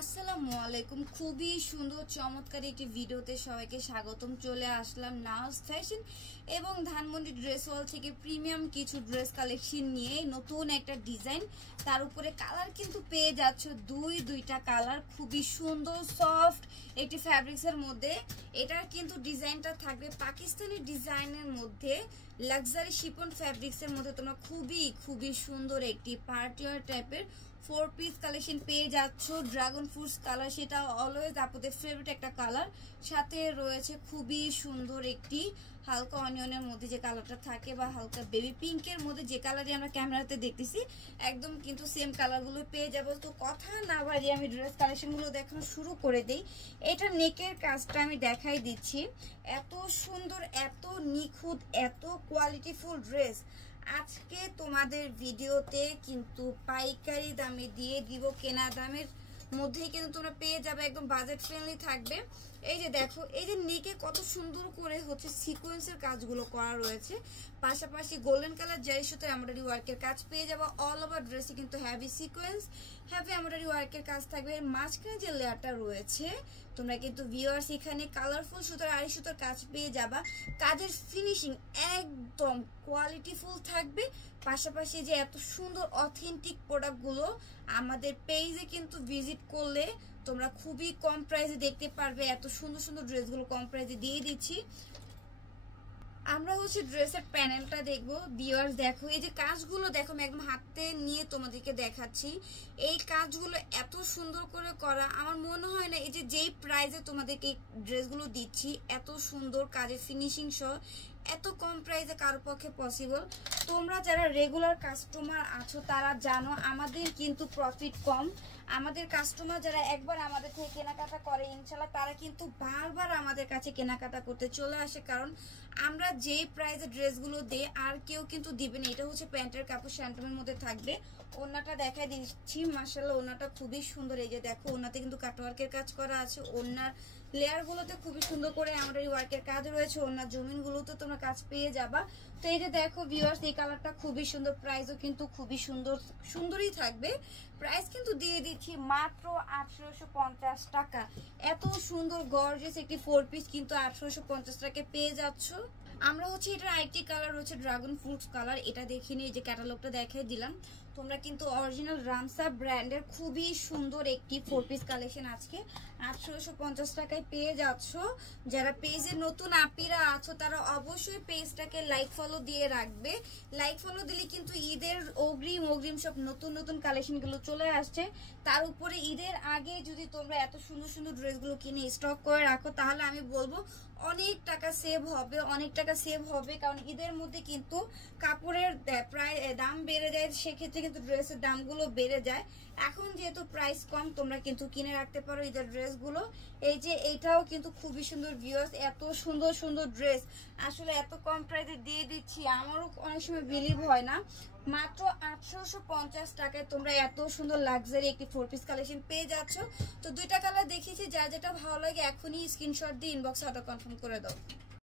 আসসালামু আলাইকুম। খুবই সুন্দর চমৎকার একটি ভিডিওতে সবাইকে স্বাগতম। চলে আসলাম নাজ ফ্যাশন এবং ধানমন্ডি ড্রেস ওয়াল থেকে প্রিমিয়াম কিছু ড্রেস কালেকশন নিয়ে নতুন একটা ডিজাইন, তার উপরে কালার কিন্তু পেয়ে যাচ্ছ দুইটা কালার, খুবই সুন্দর সফট একটি ফ্যাব্রিক্সের মধ্যে। এটার কিন্তু ডিজাইনটা থাকবে পাকিস্তানি ডিজাইনের মধ্যে, লাক্সারি শিপন ফ্যাব্রিক্সের মধ্যে। তোমরা খুবই সুন্দর একটি পার্টি ওয়্যার টাইপের 4 পিস কালেকশন পেয়ে যাচ্ছ। ড্রাগন ফ্রুটস কালার, সেটা অলওয়েজ আপনাদের ফেভারিট একটা কালার। সাথে রয়েছে খুবই সুন্দর একটি হালকা অনিয়নের মধ্যে যে কালারটা থাকে, বা হালকা বেবি পিঙ্কের মধ্যে যে কালারই আমরা ক্যামেরাতে দেখতেছি, একদম কিন্তু সেম কালারগুলো পেয়ে যাবো। তো কথা না বাড়িয়ে আমি ড্রেস কালেকশনগুলো দেখানো শুরু করে দিই। এটা নেকের কাজটা আমি দেখাই দিচ্ছি। এত সুন্দর, এত নিখুঁত, এত কোয়ালিটিফুল ড্রেস আজকে তোমাদের ভিডিওতে কিন্তু পাইকারি দামে দিয়ে দিব। কেনা দামের মধ্যেই কিন্তু তোমরা পেয়ে যাবে, একদম বাজেট ফ্রেন্ডলি থাকবে। এই যে দেখো, এই যে নেকে কত সুন্দর করে হচ্ছে সিকোয়েন্সের কাজগুলো করা রয়েছে, পাশাপাশি গোল্ডেন কালার জারি সুতো এমব্রয়ডারি ওয়ার্কের কাজ পেয়ে যাবো। অল ওভার ড্রেসে কিন্তু হেভি সিকোয়েন্স, হেভি এমব্রয়ডারি ওয়ার্কের কাজ থাকবে। মাঝখানে যে লেয়ারটা রয়েছে, তোমরা কিন্তু ভিউয়ার্স এখানে কালারফুল সুতোর আড়ি সুতোর কাজ পেয়ে যাবা। কাজের ফিনিশিং একদম কোয়ালিটিফুল থাকবে। পাশাপাশি যে এত সুন্দর অথেন্টিক প্রোডাক্টগুলো আমাদের পেজে কিন্তু ভিজিট করলে তোমরা খুবই কম প্রাইসে দেখতে পারবে। এত সুন্দর সুন্দর ড্রেসগুলো কম প্রাইসে দিয়ে দিচ্ছি। আমরা হচ্ছে ড্রেসের প্যানেলটা দেখবো। ভিউয়ার্স দেখো, এই যে কাজগুলো দেখো, আমি একদম হাতে নিয়ে তোমাদেরকে দেখাচ্ছি। এই কাজগুলো এত সুন্দর করে করা, আমার মনে হয় না এই যে যেই প্রাইসে তোমাদেরকে এই ড্রেসগুলো দিচ্ছি, এত সুন্দর কাজের ফিনিশিং সহ এত কম প্রাইসে কারোর পক্ষে পসিবল। তোমরা যারা রেগুলার কাস্টমার আছো তারা জানো আমাদের কিন্তু প্রফিট কম। আমাদের কাস্টমার যারা একবার আমাদের থেকে কেনাকাটা করে, ইনশাল্লাহ তারা কিন্তু বারবার আমাদের কাছে কেনাকাটা করতে চলে আসে, কারণ আমরা যেই প্রাইসে ড্রেসগুলো দিই আর কেউ কিন্তু দিবে না। এটা হচ্ছে প্যান্টের কাপড়, স্যান্টমের মধ্যে থাকবে। ওড়নাটা দেখাই দিচ্ছি, মাশাআল্লাহ ওড়নাটা খুবই সুন্দর। এই যে দেখো, ওড়নাতে কিন্তু কাটওয়ার্কের কাজ করা আছে। ওড়নার লেয়ারগুলোতে খুবই সুন্দর করে এমব্রয়ডারি ওয়ার্কের কাজ রয়েছে। ওড়নার জমিনগুলোতে তোমরা কাজ পেয়ে যাবা। তো এই যে দেখো ভিউয়ার্স, এই কালারটা খুবই সুন্দর, প্রাইসও কিন্তু খুবই সুন্দরই থাকবে। প্রাইস কিন্তু দিয়ে দিচ্ছি মাত্র 1850 টাকা। এত সুন্দর গর্জিয়াস একটি 4 পিস কিন্তু 1850 টাকায় পেয়ে যাচ্ছ। আমরা হচ্ছে এটার আরেকটি কালার রয়েছে ড্রাগন ফ্রুটস কালার। এটা দেখে নিয়ে যে ক্যাটালগটা দেখাই দিলাম। তোমরা কিন্তু অরিজিনাল রামসা ব্র্যান্ডের খুবই সুন্দর একটি 4 পিস কালেকশন আজকে 1850 টাকায় পেয়ে যাচ্ছ। যারা পেজে নতুন আপিরা আছো তারা অবশ্যই পেজটাকে লাইক ফলো দিয়ে রাখবে। লাইক ফলো দিলে কিন্তু ঈদের অগ্রিম সব নতুন কালেকশনগুলো চলে আসছে। তার উপরে ঈদের আগে যদি তোমরা এত সুন্দর সুন্দর ড্রেসগুলো কিনে স্টক করে রাখো, তাহলে আমি বলবো অনেক টাকা সেভ হবে। কারণ ঈদের মধ্যে কিন্তু কাপড়ের প্রায় দাম বেড়ে যায়, সেক্ষেত্রে কিন্তু ড্রেসের দামগুলো বেড়ে যায়। এখন যেহেতু প্রাইস কম, তোমরা কিন্তু কিনে রাখতে পারো ঈদের ড্রেসগুলো। এই যে এইটাও কিন্তু খুবই সুন্দর ভিউয়ার্স, এত সুন্দর ড্রেস আসলে এত কম প্রাইসে দিয়ে দিচ্ছি, আমারও অনেক সময় বিলিভ হয় না। মাত্র 1850 টাকায় তোমরা এত সুন্দর লাক্সারি একটি 4 পিস কালেকশন পেয়ে যাচ্ছ। তো দুইটা কালার দেখিয়েছি, যা যেটা ভালো লাগে এখনই স্ক্রিনশট দিয়ে ইনবক্সে অর্ডার কনফার্ম করে দাও।